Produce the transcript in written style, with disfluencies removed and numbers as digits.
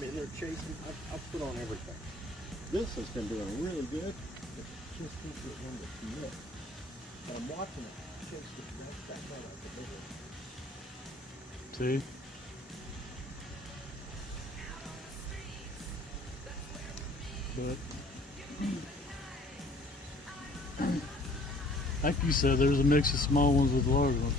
mean, they're chasing. I've put on everything. This has been doing really good. It just needs to get one that's mixed. But I'm watching it chase it. That might have the big one. See? But like you said, there's a mix of small ones with large ones.